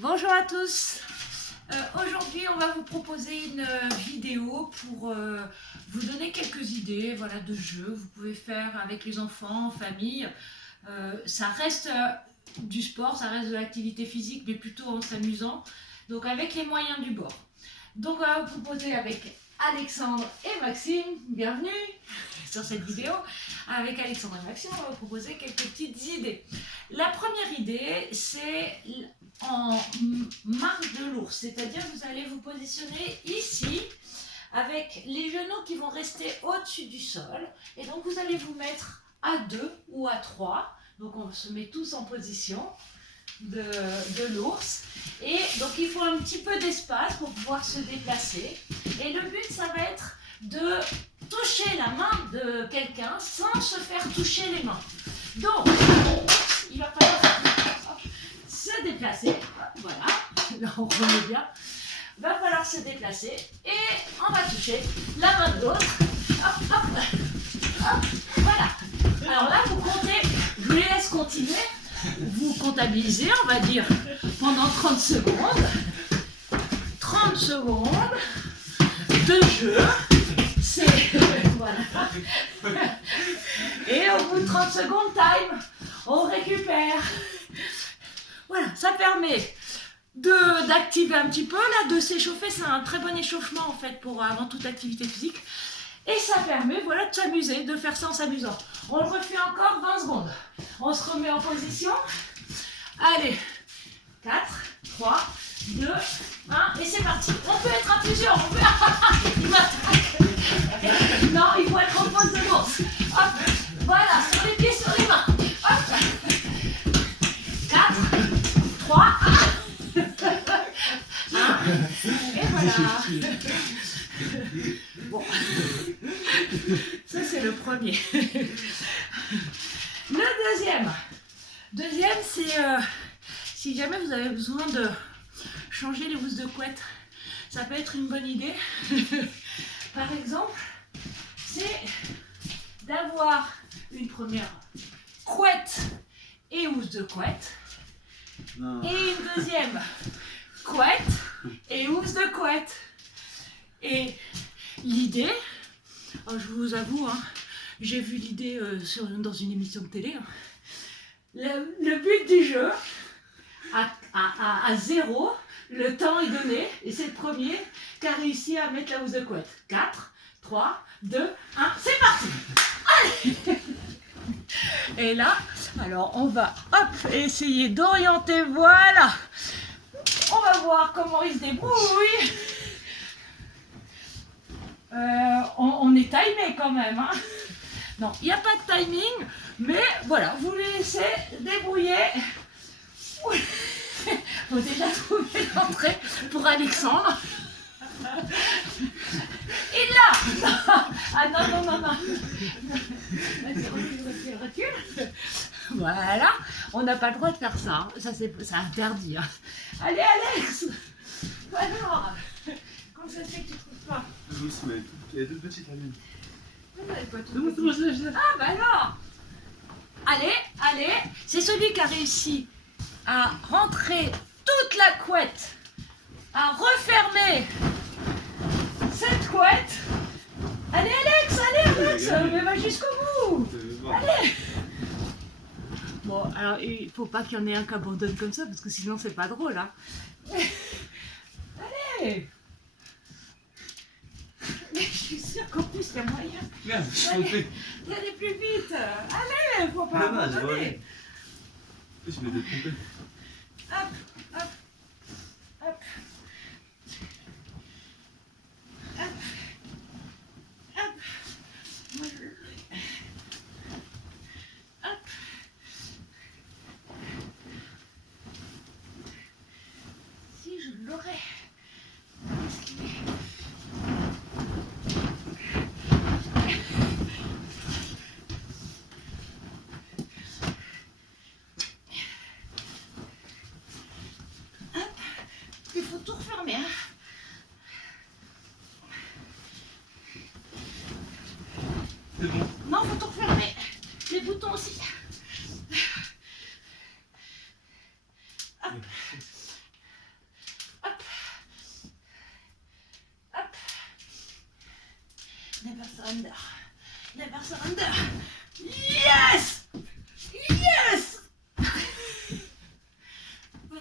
Bonjour à tous. Aujourd'hui, on va vous proposer une vidéo pour vous donner quelques idées, voilà, de jeux que vous pouvez faire avec les enfants, en famille. Ça reste du sport, ça reste de l'activité physique, mais plutôt en s'amusant, donc avec les moyens du bord. Donc on va vous proposer avec Alexandre et Maxime, bienvenue sur cette vidéo. Avec Alexandre et Maxime, on va vous proposer quelques petites idées. La première idée, c'est en marche de l'ours, c'est-à-dire vous allez vous positionner ici avec les genoux qui vont rester au-dessus du sol, et donc vous allez vous mettre à 2 ou à 3, donc on se met tous en position de l'ours, et donc il faut un petit peu d'espace pour pouvoir se déplacer, et le but ça va être de toucher la main de quelqu'un sans se faire toucher les mains. Donc il va falloir se déplacer, voilà, là on remet bien, il va falloir se déplacer et on va toucher la main de l'autre, hop, hop, hop, voilà. Alors là vous comptez, je vous les laisse continuer, vous comptabilisez, on va dire, pendant 30 secondes, 30 secondes de jeu, c'est, voilà, et au bout de 30 secondes, time, on récupère. Voilà, ça permet d'activer un petit peu, là, de s'échauffer. C'est un très bon échauffement en fait pour avant toute activité physique. Et ça permet, voilà, de s'amuser, de faire ça en s'amusant. On le refait encore 20 secondes. On se remet en position. Allez, 4, 3, 2, 1, et c'est parti. On peut être à plusieurs. On peut... Il m'attaque. Non, il faut être en pose de l'ours. Hop, voilà, sur les pieds, sur les mains. Hop. 4, 3, 1, et voilà. Bon, ça c'est le premier. Le deuxième c'est si jamais vous avez besoin de changer les housses de couette, ça peut être une bonne idée. Par exemple, c'est d'avoir une première couette et housse de couette. Non. Et une deuxième couette et housse de couette. Et l'idée, je vous avoue, hein, j'ai vu l'idée dans une émission de télé. Hein. Le but du jeu, à 0, le temps est donné, et c'est le premier qui a réussi à mettre la housse de couette. 4, 3, 2, 1, c'est parti. Allez. Et là, alors on va hop essayer d'orienter, voilà. On va voir comment il se débrouille. On est timé quand même. Hein. Non, il n'y a pas de timing, mais voilà, vous les laissez débrouiller. Il faut déjà trouver l'entrée pour Alexandre. Et là, ah non. Recule. Voilà, on n'a pas le droit de faire ça. Hein. Ça c'est interdit. Hein. Allez Alex. Alors, comment ça se fait que tu trouves pas? Oui, elle est toute petite la mienne. Ah bah alors. Allez, c'est celui qui a réussi à rentrer toute la couette, à refermer cette couette. Allez Alex, mais va jusqu'au bout. Allez. Bon, alors il faut pas qu'il y en ait un qui abandonne comme ça, parce que sinon c'est pas drôle. Hein. Allez. Mais je suis sûre qu'en plus il y a moyen. Merde, Allez plus vite. Allez, faut pas abandonner. Je m'étais trompé. Hop. Hop. Moi, hop. Si je l'aurais. Il faut tout refermer. Hein. C'est bon. Non, faut tout refermer. Les boutons aussi. Hop.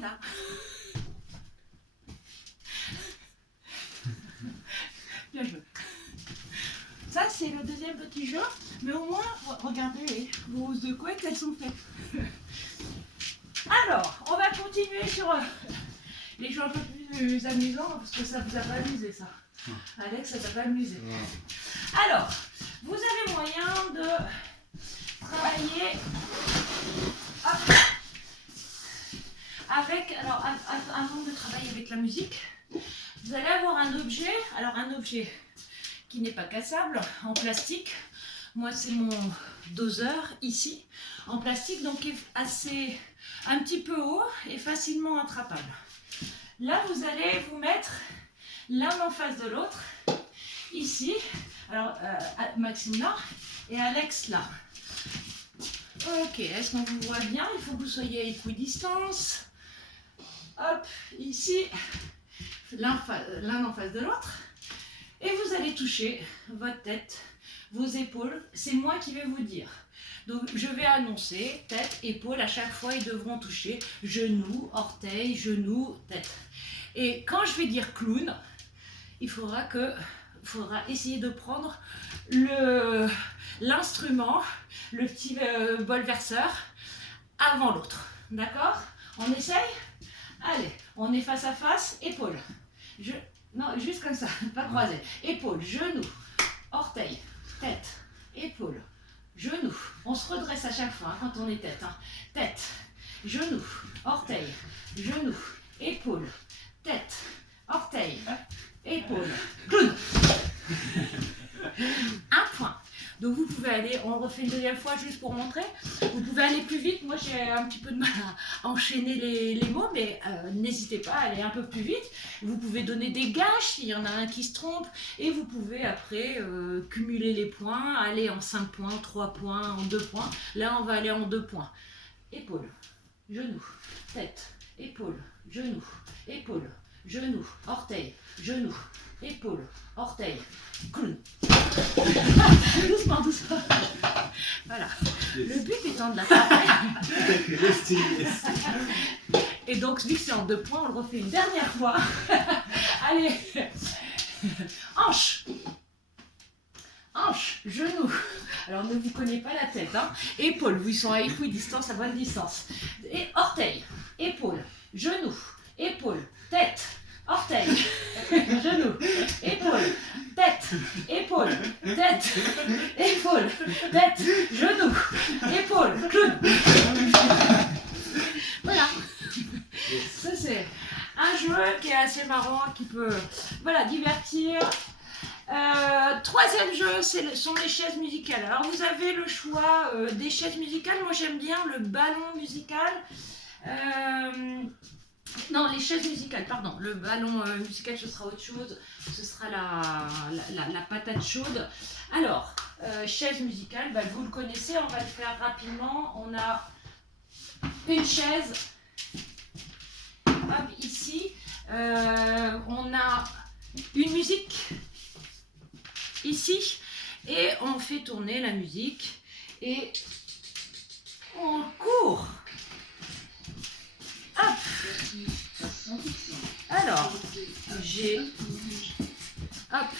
Voilà. Bien joué. Ça, c'est le deuxième petit jeu, mais au moins, regardez vos de couettes, elles sont faites. Alors, on va continuer sur les jeux un peu plus amusants, parce que ça vous a pas amusé, ça. Alex, ça t'a pas amusé. Alors, vous avez moyen de travailler avec, alors avant de travailler avec la musique, vous allez avoir un objet, alors un objet qui n'est pas cassable, en plastique. Moi, c'est mon doseur ici, en plastique, donc qui est assez, un petit peu haut et facilement attrapable. Là, vous allez vous mettre l'un en face de l'autre, ici. Alors, Maxime là et Alex là. Ok, est-ce qu'on vous voit bien? Il faut que vous soyez à équidistance. Hop, ici, l'un en face de l'autre. Et vous allez toucher votre tête, vos épaules. C'est moi qui vais vous dire. Donc, je vais annoncer tête, épaules. À chaque fois, ils devront toucher genou, orteil, genou, tête. Et quand je vais dire clown, il faudra essayer de prendre l'instrument, le petit bol verseur, avant l'autre. D'accord? On essaye? Allez, on est face à face, épaule. Non, juste comme ça, pas croisé. Épaule, genou, orteil, tête, épaule, genou. On se redresse à chaque fois quand on est tête. Tête, genou, orteil, genou, épaule, tête, orteil, épaule, clown. Un point. Donc vous pouvez aller, on refait une deuxième fois juste pour montrer. Vous pouvez aller plus vite. Moi j'ai un petit peu de mal à enchaîner les mots, mais n'hésitez pas à aller un peu plus vite. Vous pouvez donner des gâches s'il y en a un qui se trompe. Et vous pouvez après cumuler les points, aller en 5 points, 3 points, en 2 points. Là on va aller en 2 points. Épaule, genou, tête, épaule, genou, épaule, genou, orteil, genou, épaule, orteil, clown. Doucement, doucement. Voilà. Le but étant de la faire. Et donc, vu que c'est en 2 points, on le refait une dernière fois. Allez. Hanche. Hanche, genou. Alors, ne vous cognez pas la tête. Épaule, ils sont à équidistance, à bonne distance. Et orteil, épaule, genou, épaule, tête. Orteil, genou, épaule, tête, épaule, tête, épaule, tête, genou, épaule, clown. Voilà. Ça c'est un jeu qui est assez marrant, qui peut divertir. Troisième jeu, sont les chaises musicales. Alors vous avez le choix des chaises musicales. Moi j'aime bien le ballon musical. Non, les chaises musicales, pardon. Le ballon musical, ce sera autre chose. Ce sera la patate chaude. Alors, chaise musicale, vous le connaissez, on va le faire rapidement. On a une chaise, hop, ici. On a une musique, ici. Et on fait tourner la musique. Et on court. Hop. Alors,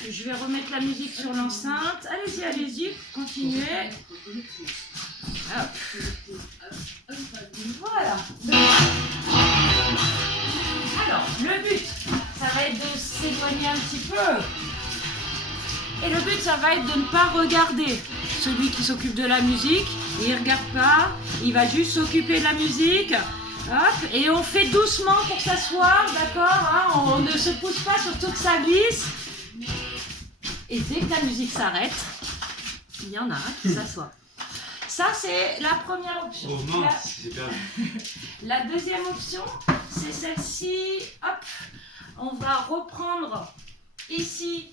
je vais remettre la musique sur l'enceinte. Allez-y, allez-y, continuez. Hop. Voilà. Alors, le but, ça va être de s'éloigner un petit peu. Et le but, ça va être de ne pas regarder celui qui s'occupe de la musique. Il ne regarde pas, il va juste s'occuper de la musique. Hop, et on fait doucement pour s'asseoir, d'accord, on ne se pousse pas, surtout que ça glisse. Et dès que la musique s'arrête, il y en a un qui s'assoit. Ça, c'est la première option. Oh mince, j'ai perdu. La deuxième option, c'est celle-ci. Hop, on va reprendre ici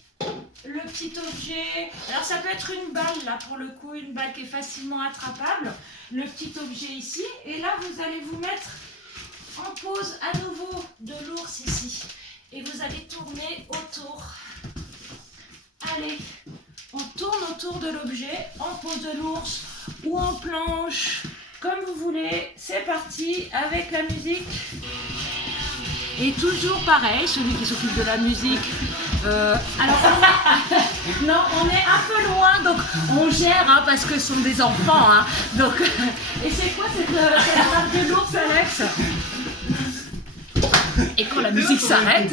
le petit objet. Alors, ça peut être une balle, là, pour le coup, une balle qui est facilement attrapable. Le petit objet ici. Et là, vous allez vous mettre en pose à nouveau de l'ours ici. Et vous allez tourner autour. Allez, on tourne autour de l'objet, en pose de l'ours ou en planche, comme vous voulez, c'est parti avec la musique. Et toujours pareil, celui qui s'occupe de la musique. Alors, non, on est un peu loin, donc on gère hein, parce que ce sont des enfants. Hein, donc, et c'est quoi cette marque de l'ours, Alex? Et quand la musique s'arrête.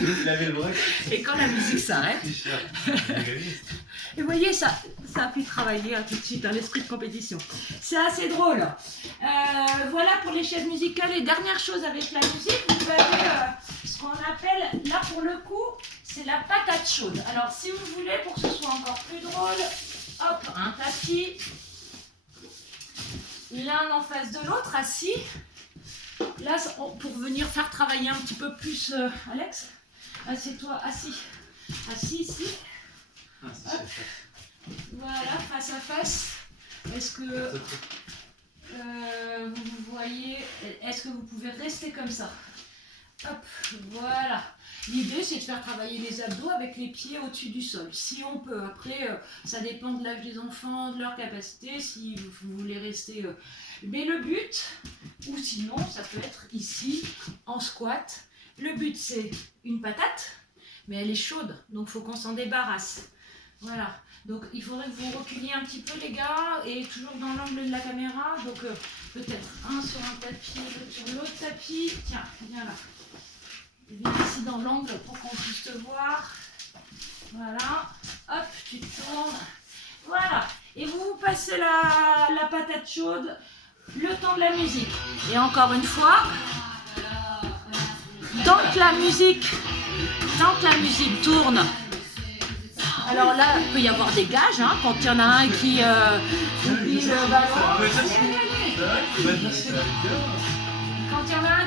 Il avait le vrai. Et quand la musique s'arrête. Et vous voyez, ça a pu travailler hein, tout de suite, hein, l'esprit de compétition. C'est assez drôle. Voilà pour les chaises musicales. Et dernière chose avec la musique, vous avez ce qu'on appelle, là pour le coup, c'est la patate chaude. Alors si vous voulez, pour que ce soit encore plus drôle, hop, un tapis, l'un en face de l'autre, assis. Là, pour venir faire travailler un petit peu plus, Alex, assieds-toi, assis ici. Hop. Voilà, face à face. Est-ce que vous voyez, est-ce que vous pouvez rester comme ça? Hop, voilà. L'idée, c'est de faire travailler les abdos avec les pieds au-dessus du sol. Si on peut, après, ça dépend de l'âge des enfants, de leur capacité, si vous voulez rester... Mais le but, ou sinon, ça peut être ici, en squat. Le but, c'est une patate, mais elle est chaude, donc il faut qu'on s'en débarrasse. Voilà, donc il faudrait que vous reculiez un petit peu les gars, et toujours dans l'angle de la caméra, donc peut-être un sur un tapis, l'autre sur l'autre tapis. Tiens, viens là. Viens ici dans l'angle pour qu'on puisse te voir. Voilà, hop, tu te tournes. Voilà, et vous passez la patate chaude le temps de la musique. Et encore une fois, tant que la musique tourne, alors là, il peut y avoir des gages, hein, quand il y en a un qui oublie le ballon. Quand il y en a un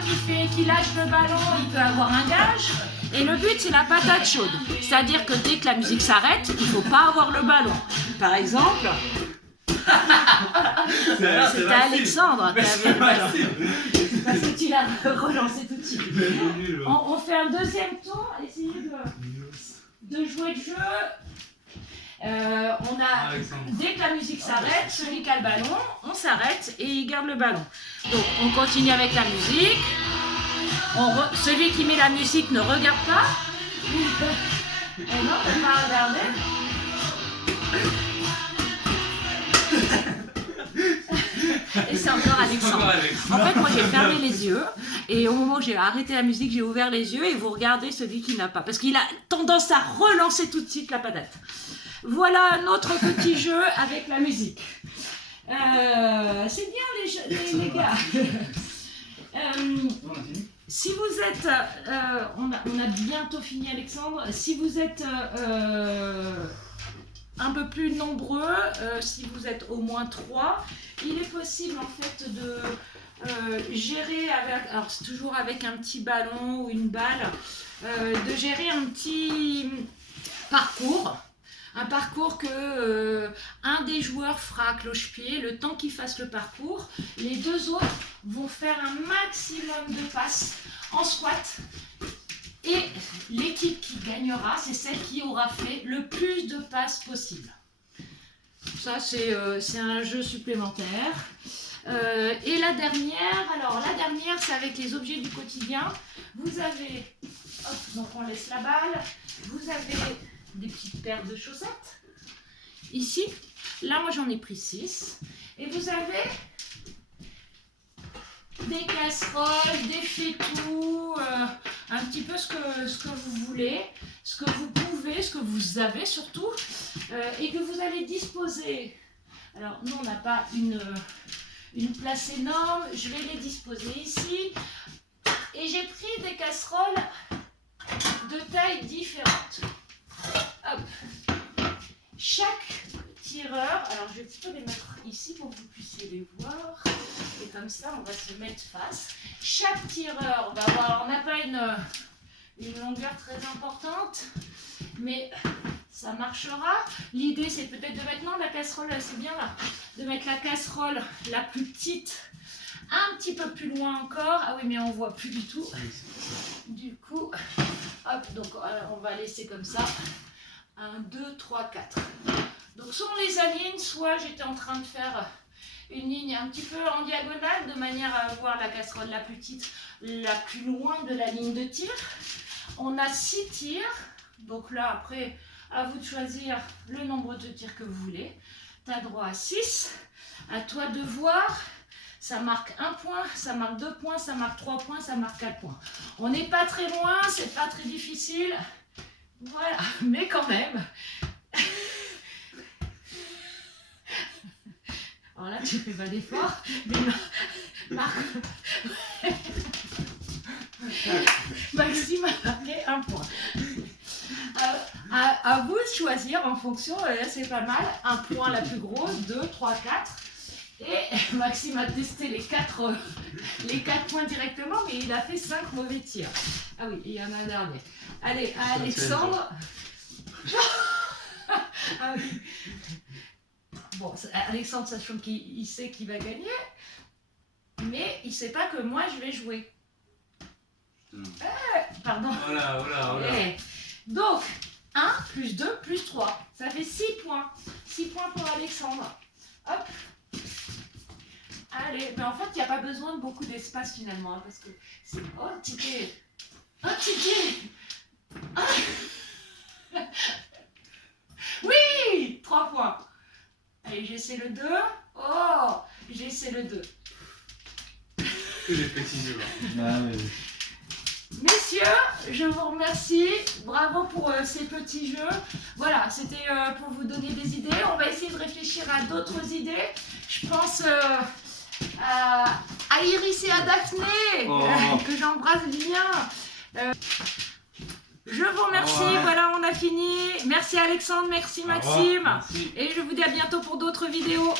qui lâche le ballon, il peut avoir un gage. Et le but, c'est la patate chaude. C'est-à-dire que dès que la musique s'arrête, il ne faut pas avoir le ballon. Par exemple... C'était Alexandre qui avait le ballon. Parce que tu l'as relancé tout de suite. On fait un deuxième tour, essayez de jouer le jeu. Dès que la musique s'arrête, celui qui a le ballon, on s'arrête et il garde le ballon. Donc on continue avec la musique. Celui qui met la musique ne regarde pas. Et non, on va regarder. Et c'est encore Alexandre. En fait, moi j'ai fermé les yeux et au moment où j'ai arrêté la musique, j'ai ouvert les yeux et vous regardez celui qui n'a pas. Parce qu'il a tendance à relancer tout de suite la patate. Voilà notre petit jeu avec la musique. C'est bien les gars. Si vous êtes... on a bientôt fini Alexandre. Si vous êtes... un peu plus nombreux, si vous êtes au moins 3, il est possible en fait de gérer avec, alors c'est toujours avec un petit ballon ou une balle, de gérer un petit parcours. Un parcours que un des joueurs fera à cloche-pied, le temps qu'il fasse le parcours. Les deux autres vont faire un maximum de passes en squat. Et l'équipe qui gagnera, c'est celle qui aura fait le plus de passes possible. Ça, c'est un jeu supplémentaire. Et la dernière, c'est avec les objets du quotidien. Vous avez, hop, donc on laisse la balle, vous avez des petites paires de chaussettes, ici. Là, moi, j'en ai pris 6. Et vous avez des casseroles, des fétous, un petit peu ce que vous voulez, ce que vous pouvez, ce que vous avez surtout, et que vous allez disposer. Alors, nous, on n'a pas une place énorme, je vais les disposer ici. Et j'ai pris des casseroles de tailles différentes. Hop. Chaque tireur, alors je vais plutôt les mettre ici pour que vous puissiez les voir, et comme ça on va se mettre face. Chaque tireur va avoir, on n'a pas une longueur très importante, mais ça marchera. L'idée c'est peut-être de mettre, non la casserole c'est bien là, de mettre la casserole la plus petite un petit peu plus loin encore. Ah oui mais on voit plus du tout, du coup hop, donc on va laisser comme ça. 1, 2, 3, 4. Donc soit on les aligne, soit j'étais en train de faire une ligne un petit peu en diagonale de manière à avoir la casserole la plus petite, la plus loin de la ligne de tir. On a 6 tirs, donc là après, à vous de choisir le nombre de tirs que vous voulez. Tu as droit à 6, à toi de voir. Ça marque 1 point, ça marque 2 points, ça marque 3 points, ça marque 4 points. On n'est pas très loin, c'est pas très difficile. Voilà, mais quand même. Alors là, tu fais pas d'effort, mais Maxime a marqué 1 point. À vous de choisir en fonction, là c'est pas mal, 1 point la plus grosse, 2, 3, 4. Et Maxime a testé les 4 points directement, mais il a fait 5 mauvais tirs. Ah oui, il y en a un dernier. Allez, à Alexandre. Ah oui. Bon, Alexandre, sachant qu'il sait qu'il va gagner, mais il sait pas que moi je vais jouer. Pardon. Voilà. Donc, 1 plus 2 plus 3. Ça fait 6 points. 6 points pour Alexandre. Hop. Allez, mais en fait, il n'y a pas besoin de beaucoup d'espace finalement, hein, parce que c'est un ticket. Oui, 3 points. Allez, j'essaie le 2. Oh, j'essaie le 2. Les petits jeux. Messieurs, je vous remercie. Bravo pour ces petits jeux. Voilà, c'était pour vous donner des idées. On va essayer de réfléchir à d'autres idées. Je pense à Iris et à Daphné, que j'embrasse bien. Je vous remercie. Voilà, on a fini. Merci Alexandre, merci Maxime. Merci. Et je vous dis à bientôt pour d'autres vidéos.